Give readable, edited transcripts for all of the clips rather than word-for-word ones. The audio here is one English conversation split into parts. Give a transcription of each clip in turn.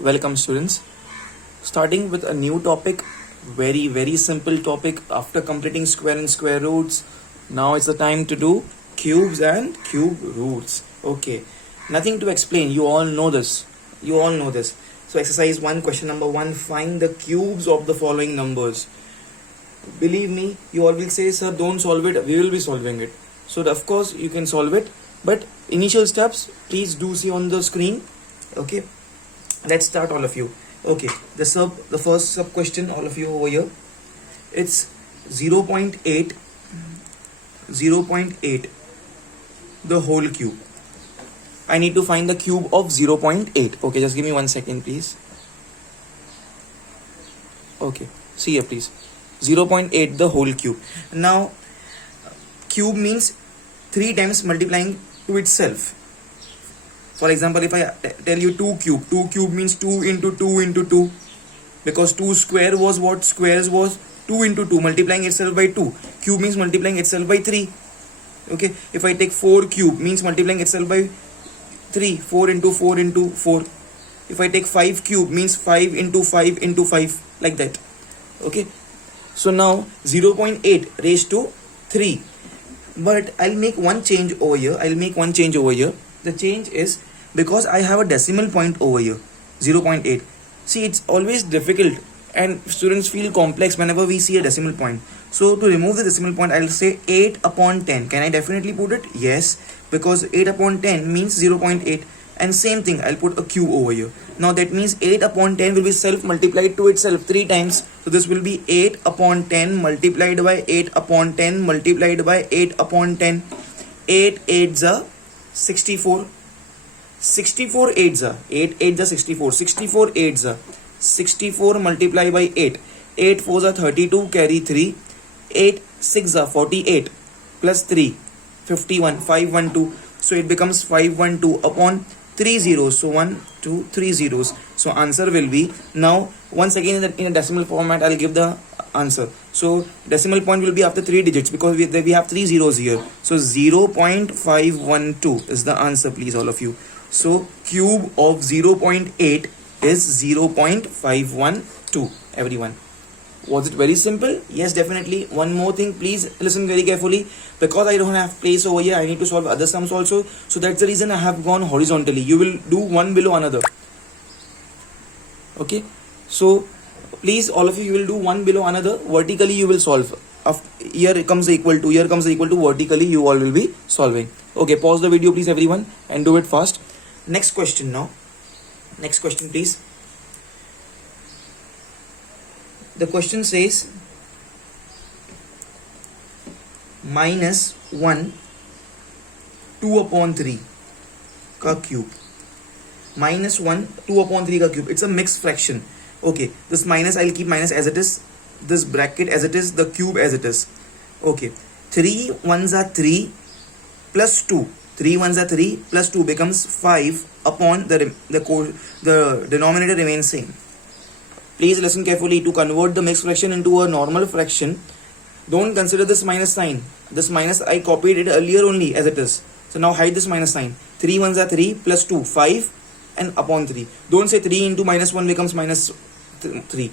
Welcome students. Starting with a new topic, very simple topic after completing square and square roots. Now it's the time to do cubes and cube roots. Okay, nothing to explain. You all know this. So exercise 1, question number 1, find the cubes of the following numbers. Believe me, you all will say, sir, don't solve it. We will be solving it. So of course you can solve it, but initial steps please do see on the screen. Okay, let's start, all of you. Okay, the first sub question, all of you over here, it's 0.8 the whole cube. I need to find the cube of 0.8. Okay, just give me 1 second please. Okay, see here please, 0.8 the whole cube. Now cube means 3 times multiplying to itself. For example, if I tell you 2 cube means 2 into 2 into 2, because 2 square was what? Squares was 2 into 2, multiplying itself by 2. Cube means multiplying itself by 3. Okay, if I take 4 cube means multiplying itself by 3, 4 into 4 into 4. If I take 5 cube means 5 into 5 into 5, like that. Okay, so now 0.8 raised to 3. But I'll make one change over here. The change is, because I have a decimal point over here, 0.8. See, it's always difficult and students feel complex whenever we see a decimal point. So to remove the decimal point, I'll say 8 upon 10. Can I definitely put it? Yes, because 8 upon 10 means 0.8. And same thing, I'll put a cube over here. Now that means 8 upon 10 will be self-multiplied to itself 3 times. So this will be 8 upon 10 multiplied by 8 upon 10 multiplied by 8 upon 10. 8 8s are 64. 64 8s are 8 8s are 64. 64 8s are 64 multiplied by 8. 8 4s are 32, carry 3. 8 6s are 48 plus 3, 51, 512. So it becomes 512 upon 3 zeros. So 1 2 3 zeros. So answer will be, now once again in a decimal format I'll give the answer. So decimal point will be after 3 digits, because we have 3 zeros here. So 0.512 is the answer, please, all of you. So cube of 0.8 is 0.512, everyone. Was it very simple? Yes, definitely. One more thing, please listen very carefully. Because I don't have place over here, I need to solve other sums also. So that's the reason I have gone horizontally. You will do one below another. Okay. So please, all of you will do one below another. Vertically you will solve. Here comes the equal to, vertically you all will be solving. Okay, pause the video please, everyone, and do it fast. Next question now. Next question please. The question says minus 1 2 upon 3 ka cube. Minus 1 2 upon 3 ka cube. It's a mixed fraction. Okay, this minus I'll keep minus as it is, this bracket as it is, the cube as it is. Okay, 3 1s are 3 plus 2. 3 1s are 3 plus 2 becomes 5 upon the denominator remains same. Please listen carefully. To convert the mixed fraction into a normal fraction, don't consider this minus sign. This minus I copied it earlier only as it is. So now hide this minus sign. 3 1s are 3 plus 2, 5 and upon 3. Don't say 3 into minus 1 becomes minus 3.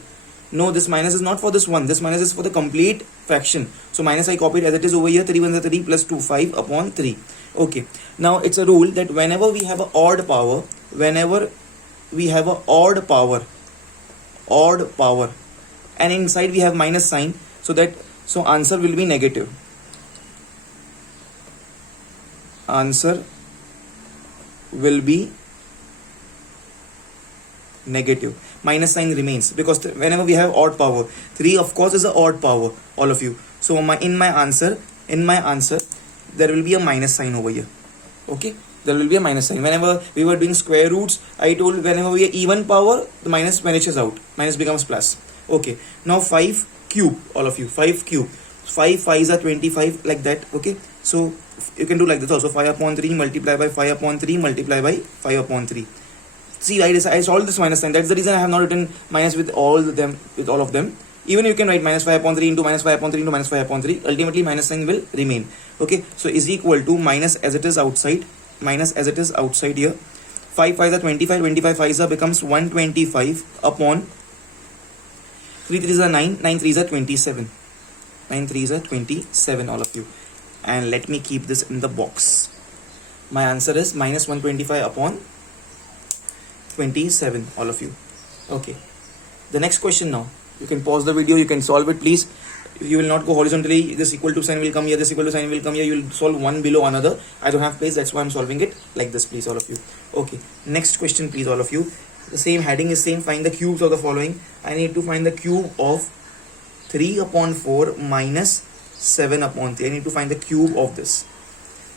No, this minus is not for this one. This minus is for the complete fraction. So minus I copied as it is over here. 3 1s are 3 plus 2, 5 upon 3. Okay. Now it's a rule that whenever we have an odd power, and inside we have minus sign, so answer will be negative. Answer will be negative. Minus sign remains, because whenever we have odd power, 3 of course is an odd power, all of you. So in my answer there will be a minus sign over here. Okay, there will be a minus sign. Whenever we were doing square roots, I told whenever we are even power, the minus vanishes out, minus becomes plus. Okay, now 5 cube, all of you, 5 cube, 5 5s are 25, like that. Okay, so you can do like this also, 5 upon 3 multiply by 5 upon 3 multiply by 5 upon 3. See, I solved this minus sign. That's the reason I have not written minus with all of them. Even you can write minus 5 upon 3 into minus 5 upon 3 into minus 5 upon 3. Ultimately minus sign will remain. Okay, so is equal to minus as it is outside here, 5 5s are 25, 25 5s are becomes 125 upon 3 3s are 9, 9 3s are 27. 9 3s are 27, all of you. And let me keep this in the box. My answer is minus 125 upon 27, all of you. Okay. The next question now. You can pause the video, you can solve it, please. You will not go horizontally. This equal to sign will come here, this equal to sign will come here. You will solve one below another. I don't have space, that's why I'm solving it like this, please, all of you. Okay. Next question, please, all of you. The same heading is same. Find the cubes of the following. I need to find the cube of 3 upon 4 minus 7 upon 3. I need to find the cube of this.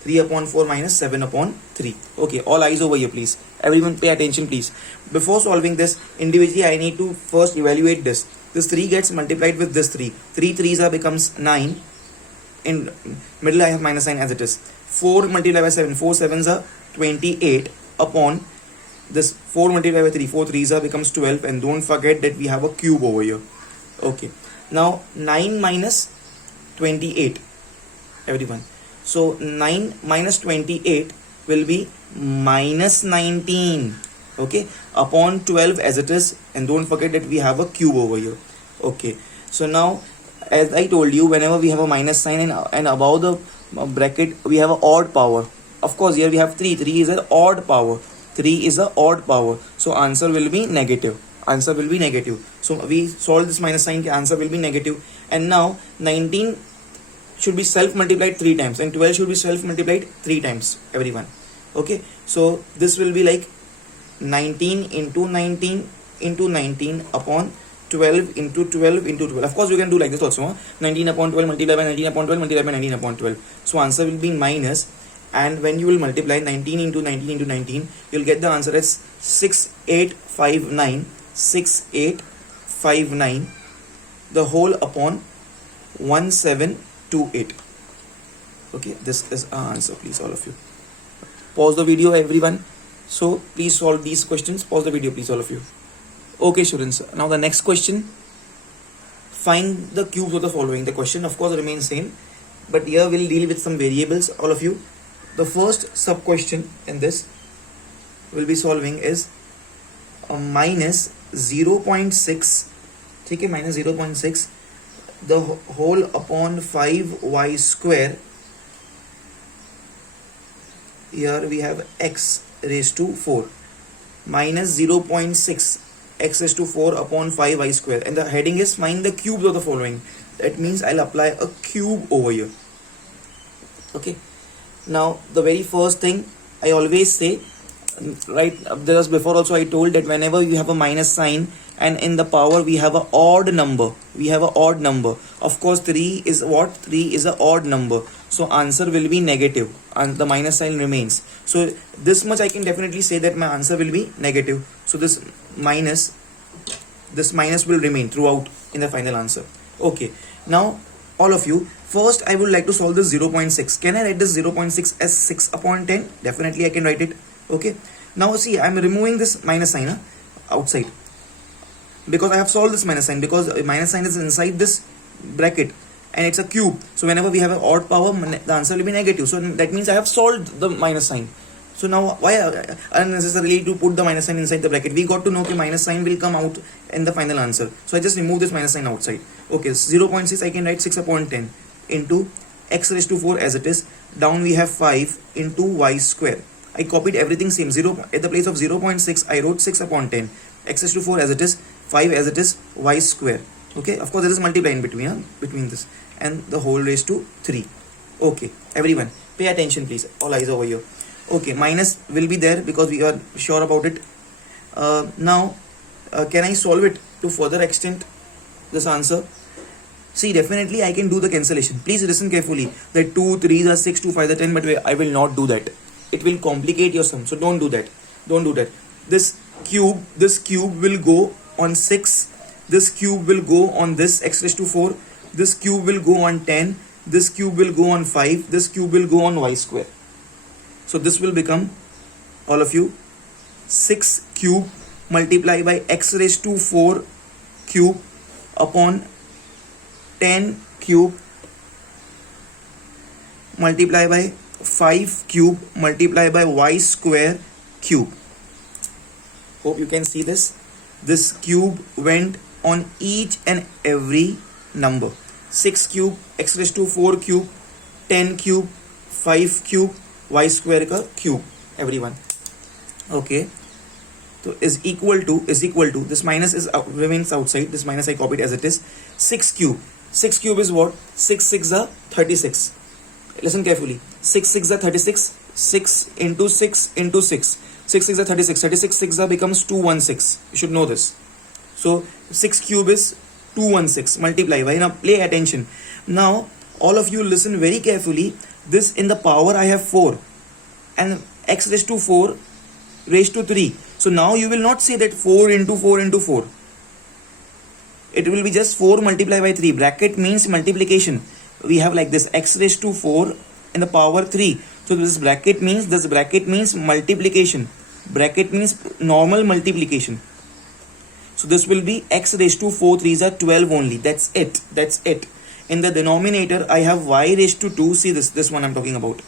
3 upon 4 minus 7 upon 3. Okay, all eyes over here, please. Everyone pay attention, please. Before solving this individually, I need to first evaluate this. This 3 gets multiplied with this 3. 3 3s are becomes 9. In middle, I have minus sign as it is. 4 multiplied by 7. 4 7s are 28 upon this 4 multiplied by 3. 4 3s are becomes 12. And don't forget that we have a cube over here. Okay. Now, 9 minus 28. Everyone. So 9 minus 28 will be minus 19. Okay, upon 12 as it is, and don't forget that we have a cube over here. Okay, so now as I told you, whenever we have a minus sign and above the bracket we have an odd power. Of course, here we have 3. 3 is an odd power. 3 is an odd power. So answer will be negative. Answer will be negative. So we solve this minus sign, answer will be negative. And now 19 should be self multiplied 3 times and 12 should be self multiplied 3 times, everyone. Okay, so this will be like 19 into 19 into 19 upon 12 into 12 into 12. Of course, you can do like this also. 19 upon 12 multiplied by 19 upon 12 multiplied by 19 upon 12. So answer will be minus, and when you will multiply 19 into 19 into 19, you'll get the answer as 6859. 6859 the whole upon 1728. Okay, this is our answer, please, all of you. Pause the video, everyone. So please solve these questions. Pause the video, please, all of you. Okay, students. Now the next question. Find the cubes of the following. The question, of course, remains same, but here we'll deal with some variables, all of you. The first sub question in this will be solving is minus 0.6. Okay, minus 0.6 the whole upon 5y square. Here we have x raised to 4 minus 0.6 x raised to 4 upon 5y square, and the heading is find the cubes of the following. That means I'll apply a cube over here. Okay, now the very first thing I always say, right, just before also I told that whenever you have a minus sign and in the power we have an odd number, of course 3 is what? 3 is an odd number, so answer will be negative and the minus sign remains. So this much I can definitely say that my answer will be negative. So this minus will remain throughout in the final answer. Okay, now all of you, first I would like to solve this 0.6. Can I write this 0.6 as 6 upon 10? Definitely I can write it. Okay, now see, I am removing this minus sign outside, because I have solved this minus sign, because minus sign is inside this bracket and it's a cube. So whenever we have an odd power, the answer will be negative. So that means I have solved the minus sign. So now why unnecessarily to put the minus sign inside the bracket? We got to know that minus sign will come out in the final answer. So I just remove this minus sign outside. Okay, 0.6 I can write 6 upon 10 into x raised to 4 as it is. Down we have 5 into y square. I copied everything same. 0 at the place of 0.6 I wrote 6 upon 10. X raised to 4 as it is, 5 as it is, y square. Okay, of course there is multiply in between, between this, and the whole raised to 3. Okay, everyone pay attention, please. All eyes over here. Okay, minus will be there because we are sure about it. Now can I solve it to further extent this answer? See, definitely I can do the cancellation. Please listen carefully. That 2 3s are 6, 2 5 are 10, but I will not do that. It will complicate your sum, so don't do that. Don't do that. This cube will go on 6. This cube will go on this x raised to 4. This cube will go on 10. This cube will go on 5. This cube will go on y square. So this will become, all of you, 6 cube multiplied by x raised to 4 cube upon 10 cube multiplied by 5 cube multiplied by y square cube. Hope you can see this. This cube went on each and every number. 6 cube, x raised to 4 cube, 10 cube, 5 cube, y square का cube, everyone. Okay. So is equal to this minus is remains outside. This minus I copied as it is. 6 cube. 6 cube is what? 6 6 are 36. Listen carefully. 6 6 are 36. 6 into 6 into 6. 6 6 are 36. 36 6 are becomes 216. You should know this. So 6 cube is 216. Multiply. Why? Now pay attention. Now all of you listen very carefully. This in the power I have 4 and x raised to 4 raised to 3. So now you will not say that 4 into 4 into 4. It will be just 4 multiplied by 3. Bracket means multiplication. We have like this x raised to 4 in the power 3. So this bracket means multiplication. Bracket means normal multiplication. So this will be x raised to 4 3s are 12 only. That's it. In the denominator I have y raised to 2. See this one I'm talking about.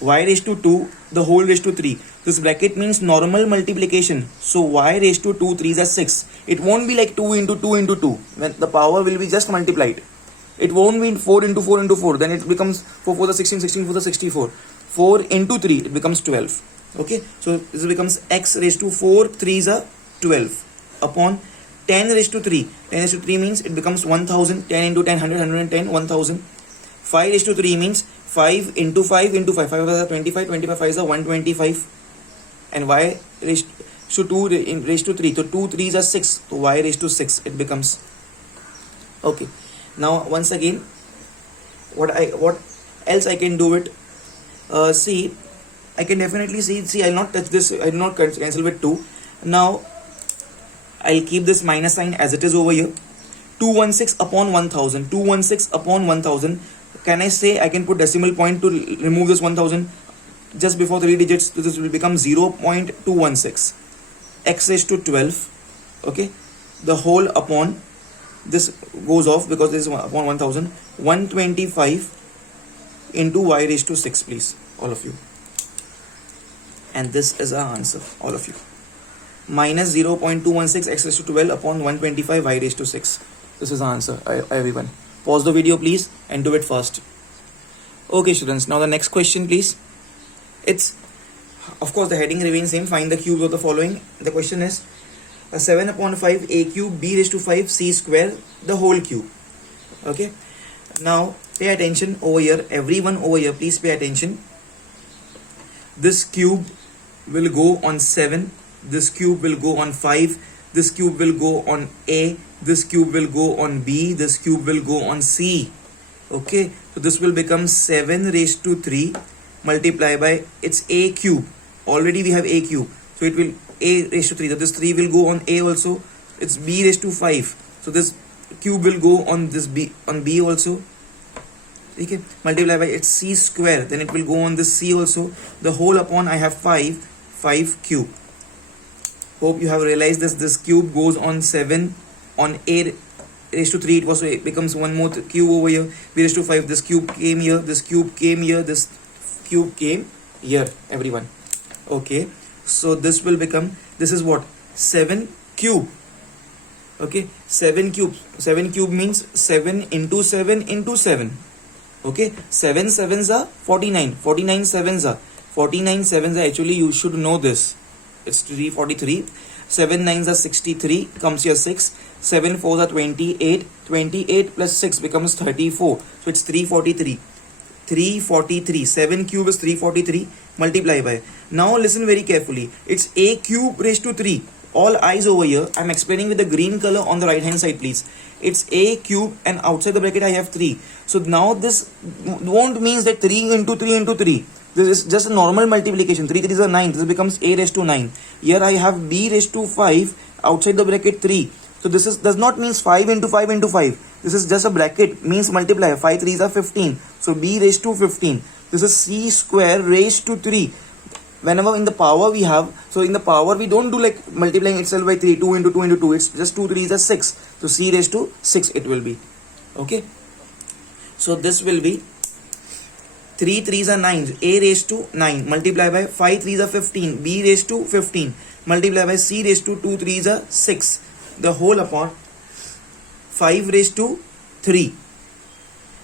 Y raised to 2 the whole raised to 3. This bracket means normal multiplication. So y raised to 2 3s are 6. It won't be like 2 into 2 into 2. When the power will be just multiplied. It won't be 4 into 4 into 4. Then it becomes 4 4 the 16, 16 4 the 64. 4 into 3 it becomes 12. Okay. So this becomes x raised to 4 3s are 12 upon 10 raised to 3. 10 raised to 3 means it becomes 1000. 10 into 10 100 110 1000. 5 raised to 3 means 5 into 5 into 5. 5 is 25. 25 5 is 125. And y raised to 2 raised to 3. So 2 3s are 6. So y raised to 6 it becomes. Okay. Now once again, what else I can do it? See, I can definitely see. I'll not touch this. I'll not cancel with 2. Now I'll keep this minus sign as it is over here. 216 upon 1000. 216 upon 1000. Can I say I can put decimal point to remove this 1000 just before 3 digits? So this will become 0.216. X raised to 12. Okay. The whole upon this goes off because this is upon 1000. 125 into y raised to 6, please, all of you. And this is our answer, all of you. Minus 0.216 x raised to 12 upon 125 y raised to 6. This is our answer, everyone. Pause the video, please, and do it fast. Okay, students. Now the next question, please. It's, of course, the heading remains same. Find the cubes of the following. The question is 7 upon 5 a cube b raised to 5 c square the whole cube. Okay. Now pay attention over here. Everyone over here, please pay attention. This cube will go on 7. This cube will go on 5. This cube will go on a. This cube will go on b. This cube will go on c. Okay. So this will become 7 raised to 3 multiplied by its a cube. Already we have a cube. So it will a raised to 3. So this 3 will go on a also. It's b raised to 5. So this cube will go on this b also. Okay. Multiply by its c square. Then it will go on this c also. The whole upon I have 5 cube. Hope you have realized this. This cube goes on 7 on a raised to 3. It was, so it becomes one more cube over here. B raised to 5. This cube came here. This cube came here. This cube came here. Everyone. Okay. So this will become, this is what? 7 cube. Okay. 7 cube. 7 cube means 7 into 7 into 7. Okay. 7 7s are 49. 49 7s are. 49 7s are, actually you should know this. It's 343. 7 9s are 63. Comes here 6. 7 4s are 28. 28 plus 6 becomes 34. So it's 343. 343. 7 cube is 343. Multiply by. Now listen very carefully. It's a cube raised to 3. All eyes over here. I'm explaining with the green color on the right hand side, please. It's a cube and outside the bracket I have 3. So now this won't means that 3 into 3 into 3. This is just a normal multiplication. 3 3 is a 9. This becomes a raised to 9. Here I have b raised to 5. Outside the bracket 3. So this is does not means 5 into 5 into 5. This is just a bracket. Means multiply. 5 3s are 15. So b raised to 15. This is c square raised to 3. Whenever in the power we have, so in the power we don't do like multiplying itself by 3. 2 into 2 into 2. It's just 2 3s are 6. So c raised to 6 it will be. Okay. So this will be 3 3s are 9, a raised to 9 multiply by 5 3s are 15, b raised to 15 multiply by c raised to 2 3s are 6, the whole upon 5 raised to 3.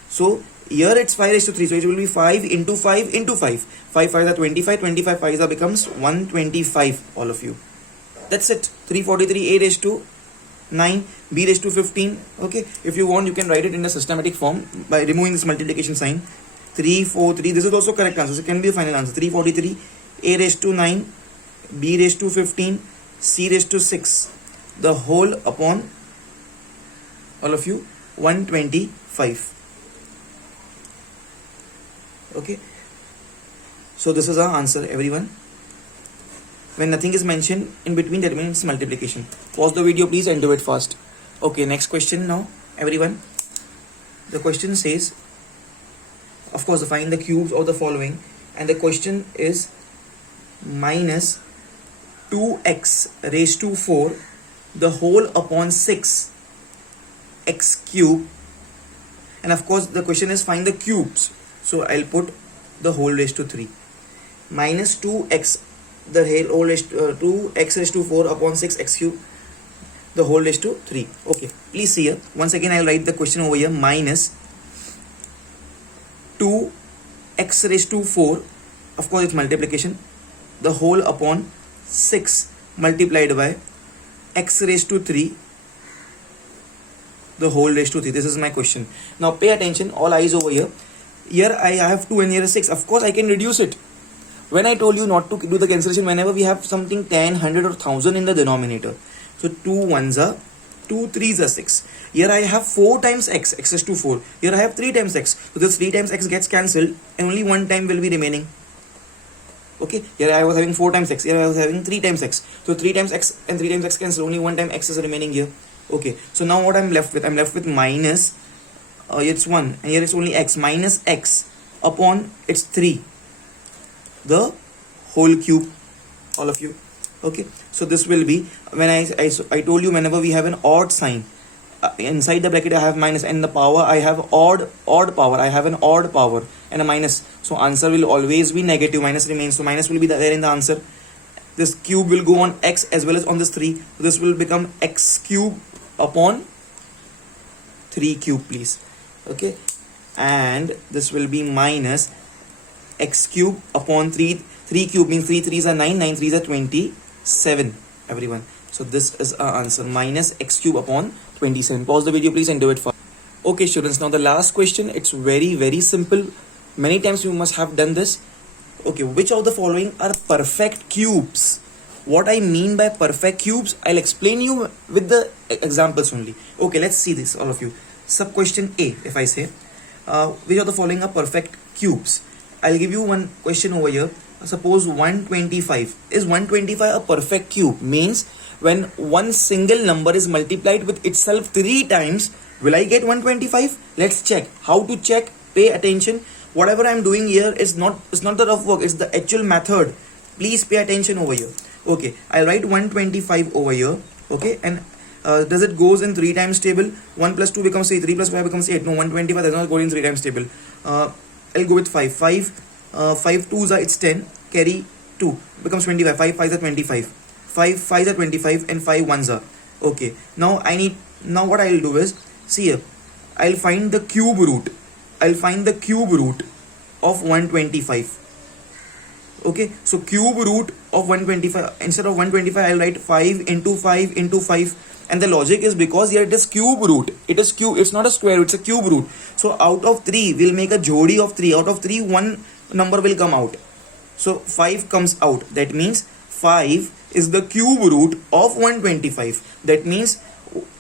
So here it's 5 raised to 3, so it will be 5 into 5 into 5. 5 5s are 25, 25 5s are becomes 125, all of you. That's it. 343, a raised to 9, b raised to 15. Okay, if you want you can write it in a systematic form by removing this multiplication sign. 343, this is also correct answer, so it can be a final answer. 343, a raised to 9, b raised to 15, c raised to 6, the whole upon, all of you, 125. Okay, so this is our answer, everyone. When nothing is mentioned in between, that means multiplication. Pause the video please and do it fast. Okay, next question now, everyone. The question says, of course, find the cubes of the following, and the question is minus 2x raised to 4 the whole upon 6 x cube, and of course the question is find the cubes, so I'll put the whole raised to 3 minus 2x the whole raised 2x raised to 4 upon 6 x cube the whole raised to 3. Okay, please see here once again, I'll write the question over here. Minus 2x raised to 4, of course it's multiplication, the whole upon 6 multiplied by x raised to 3 the whole raised to 3. This is my question. Now pay attention, all eyes over here. Here I have 2 and here is 6. Of course I can reduce it. When I told you not to do the cancellation whenever we have something 10, 100 or 1000 in the denominator. So 2 1s are 2 3s are 6. Here I have 4 times x is to 4. Here I have 3 times x. So this 3 times x gets cancelled and only 1 time will be remaining. Okay, here I was having 4 times x. Here I was having 3 times x. So 3 times x and 3 times x cancel. Only 1 time x is remaining here. Okay, so now what I'm left with? I'm left with minus, it's 1 and here it's only x, minus x upon it's 3 the whole cube, all of you. Okay, so this will be, when I told you whenever we have an odd sign inside the bracket I have minus, and the power I have odd power, I have an odd power and a minus, so answer will always be negative. Minus remains, so minus will be there in the answer. This cube will go on x as well as on this 3, so this will become x cube upon 3 cube, please. Okay, and this will be minus x cube upon 3 cube means 3 3s are 9, 9 3s are 27, everyone. So this is our answer, minus x cube upon 27. Pause the video please and do it fast. Okay students, now the last question, it's very simple. Many times you must have done this. Okay, which of the following are perfect cubes? What I mean by perfect cubes, I'll explain you with the examples only. Okay, let's see this, all of you. Sub question A, if I say, which of the following are perfect cubes? I'll give you one question over here. Suppose 125. Is 125 a perfect cube? Means when one single number is multiplied with itself 3 times, will I get 125? Let's check. How to check? Pay attention. Whatever I'm doing here is not the rough work, it's the actual method. Please pay attention over here. Okay, I'll write 125 over here. Okay, and does it goes in 3 times table? 1 plus 2 becomes 3, 3 plus 5 becomes 8. No, 125 does not go in 3 times table. I'll go with 5. 5 2s are it's 10. Carry 2 becomes 25. 5 5s are 25. 5 5s are 25 and 5 1s are. Okay. Now what I'll do is, see here, I'll find the cube root. I'll find the cube root of 125. Okay, so cube root of 125, instead of 125 I'll write 5 into 5 into 5, and the logic is because here it is cube root, it's not a square root, it's a cube root. So out of 3 we'll make a jodi of 3. Out of 3 one number will come out, so 5 comes out. That means 5 is the cube root of 125. That means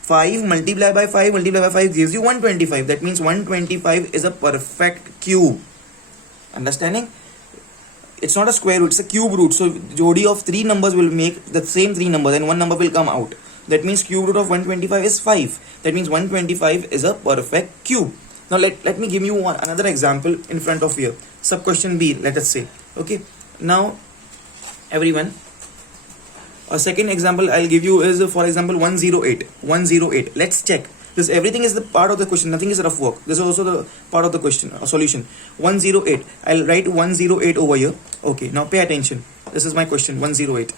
5 multiplied by 5 gives you 125. That means 125 is a perfect cube. Understanding? It's not a square root, it's a cube root. So jodi of 3 numbers will make the same 3 numbers and one number will come out. That means cube root of 125 is 5. That means 125 is a perfect cube. Now let me give you another example in front of here. Sub question B, let us say. Okay. Now everyone, a second example I'll give you is, for example, 108. Let's check This everything is the part of the question, nothing is rough work. This is also the part of the question, solution. 108, I'll write 108 over here. Okay, now pay attention. This is my question. 108,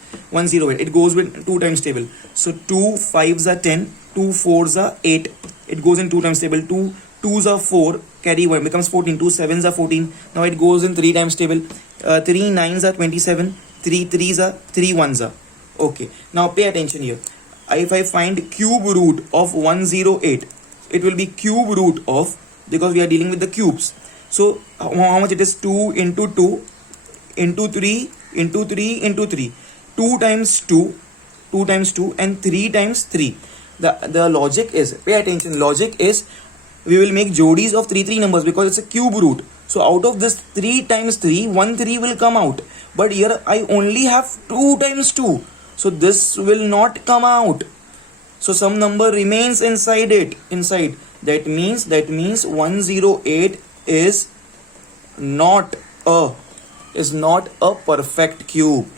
it goes with 2 times table. So 2 5s are 10, 2 4s are 8. It goes in 2 times table. 2 2s are 4, carry 1 becomes 14. 2 7s are 14. Now it goes in 3 times table. 3 9s are 27, 3 3s are 3 1s are. Okay, now pay attention here. If I find cube root of 108, it will be cube root of, because we are dealing with the cubes. So how much it is? 2 into 2 into 3 into 3 into 3. 2 times 2, 2 times 2 and 3 times 3. The logic is, pay attention, logic is we will make jodis of 3 numbers because it's a cube root. So out of this 3 times 3, 1 3 will come out. But here I only have 2 times 2. So this will not come out. So some number remains inside it. That means 108 is not a perfect cube.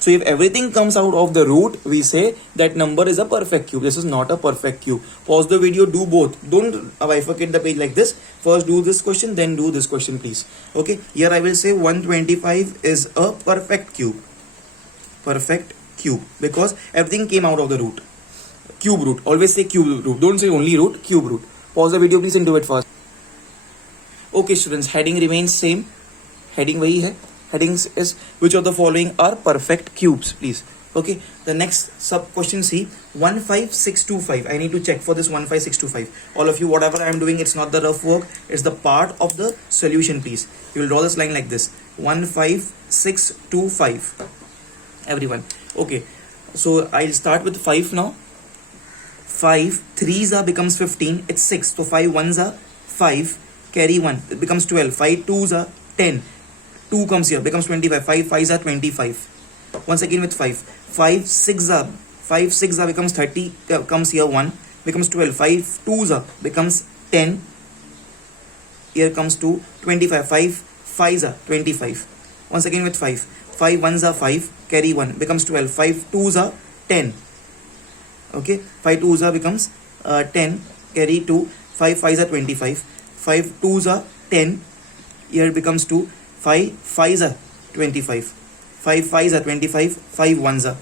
So if everything comes out of the root, we say that number is a perfect cube. This is not a perfect cube. Pause the video, do both. Don't bifurcate the page like this. First do this question, then do this question, please. Okay, here I will say 125 is a perfect cube. Because everything came out of the root. Cube root. Always say cube root. Don't say only root, cube root. Pause the video, please, and do it first. Okay, students, heading remains same. Heading wahi hai. Headings is which of the following are perfect cubes, please. Okay, the next sub question C, 15625. I need to check for this 15625. All of you, whatever I am doing, it's not the rough work, it's the part of the solution, please. You will draw this line like this, 15625. Everyone. Okay, so I'll start with 5 now. 5 3s are becomes 15, it's 6. So 5 1s are 5, carry 1, it becomes 12. 5 2s are 10. 2 comes here, becomes 25. 5 5s are 25. Once again with 5. 5 6s are becomes 30, comes here 1, becomes 12. 5 2s are becomes 10. Here comes to 25. 5 5s are 25. Once again with 5. 5 1s are 5, carry 1, becomes 12. 5 2s are 10. Okay, 5 2s are becomes 10, carry 2. 5 5s are 25. 5 2s are 10. Here becomes 2. 5 5s are 25. 5 5s are 25. 5 1s are.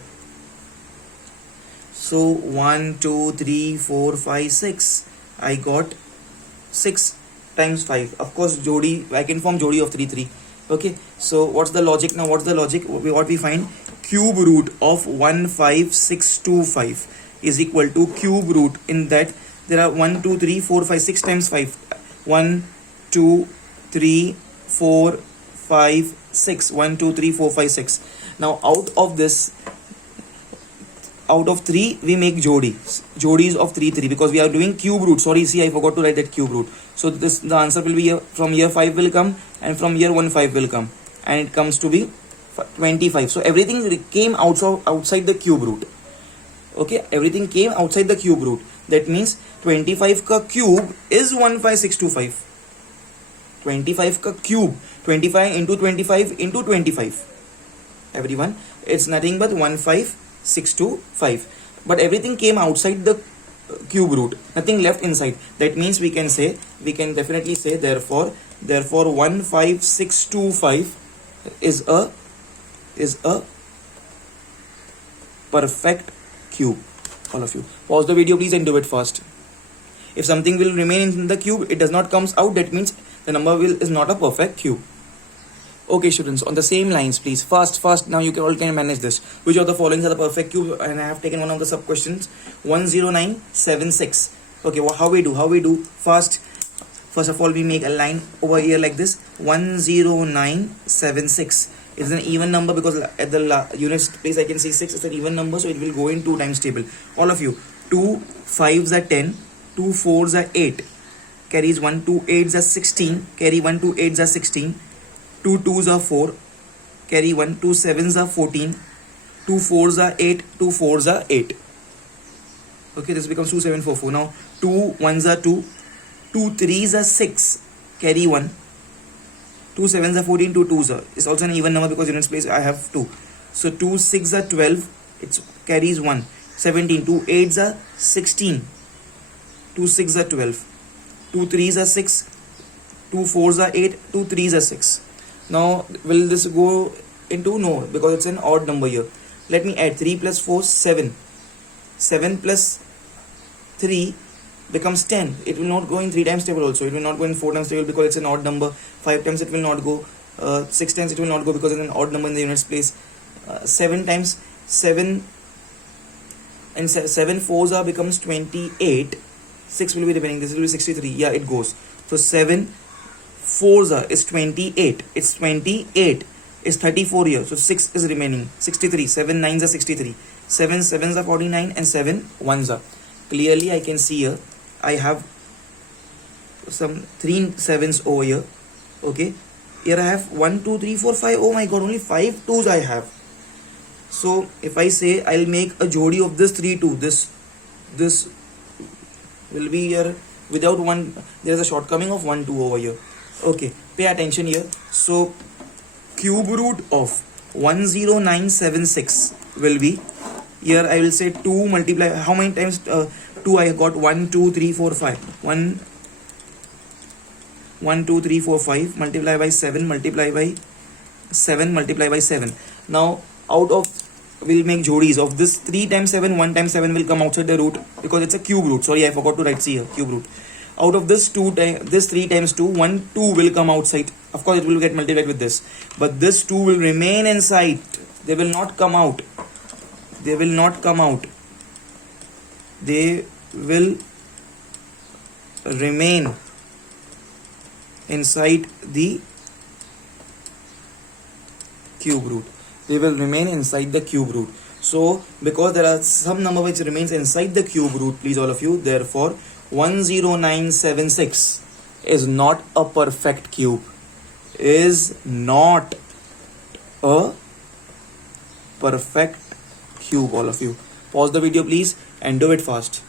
So 1 2 3 4 5 6. I got 6 times 5. Of course, jodi, I can form jodi of 3 3. Okay, so what's the logic now? What we find? Cube root of 15625 is equal to cube root, in that there are 1 2 3 4 5 6 times 5. 1 2 3 4 5 6. 1 2 3 4 5 6. Now out of 3 we make jodis of 3 3, because we are doing cube root. Sorry, see, I forgot to write that cube root. So the answer will be here, from here 5 will come, and from here 1 5 will come, and it comes to be 25. So everything came outside the cube root. Okay, everything came outside the cube root. That means 25 ka cube is 15625. 25 ka cube, 25 into 25 into 25. Everyone, it's nothing but 15625. But everything came outside the cube root, nothing left inside. That means we can definitely say, therefore 15625 is a perfect cube. All of you, pause the video, please, and do it fast. If something will remain in the cube, it does not comes out, that means the number is not a perfect cube. Okay, students, on the same lines, please, fast. Now you all can manage this. Which of the following are the perfect cube? And I have taken one of the sub questions. 10976. Okay, how we do? First of all, we make a line over here like this. 10976 is an even number, because at the units place I can see 6 is an even number, so it will go in 2 times table. All of you, 2 5s are 10, 2 4s are 8, carries 1, 2 8s are 16, carry 1, 2 8s are 16, 2 2s are 4, carry 1, 2 7s are 14, 2 4s are 8, 2 4s are 8. Okay, this becomes 2744. Now 2 1s are 2, 2 3s are 6, carry 1, 2 7s are 14, 2 2s are. It's also an even number because in its place I have 2. So 2 6 are 12, it carries 1. 17. 2 8s are 16. 2 6s are 12. 2 3s are 6. 2 4s are 8. 2 3s are 6. Now will this go into? No, because it's an odd number here. Let me add 3 plus 4 7. 7 plus 3 becomes 10. It will not go in 3 times table also. It will not go in 4 times table because it's an odd number. 5 times it will not go. 6 times it will not go because it's an odd number in the units place. 7 times 7 and 7 fours are becomes 28. 6 will be remaining. This will be 63. Yeah, it goes. So 7 fours are is 28. It's 28. It's 34 here. So 6 is remaining. 63. 7 nines are 63. 7 sevens are 49 and 7 ones are. Clearly I can see here I have some 3 sevens over here. Okay. Here I have 1, 2, 3, 4, 5. Oh my god, only 5 twos I have. So if I say I'll make a jodi of this 3 2, this will be here without one. There is a shortcoming of 1 2 over here. Okay, pay attention here. So cube root of 10976 will be, here I will say 2 multiply, how many times 2 I got? 1 2 3 4 5. 1 2 3 4 5 multiply by 7 multiply by 7 multiply by 7. Now out of, we'll make jodis of this 3 times 7. 1 times 7 will come outside the root because it's a cube root. Sorry, I forgot to write, see here, cube root. Out of this 2 times, this 3 times 2, 1 2 will come outside. Of course it will get multiplied with this, but this 2 will remain inside. They will not come out. They will not come out. They will remain inside the cube root. They will remain inside the cube root. So because there are some number which remains inside the cube root, please all of you, therefore 10976 is not a perfect cube. Is not a perfect cube, all of you. Pause the video please and do it fast.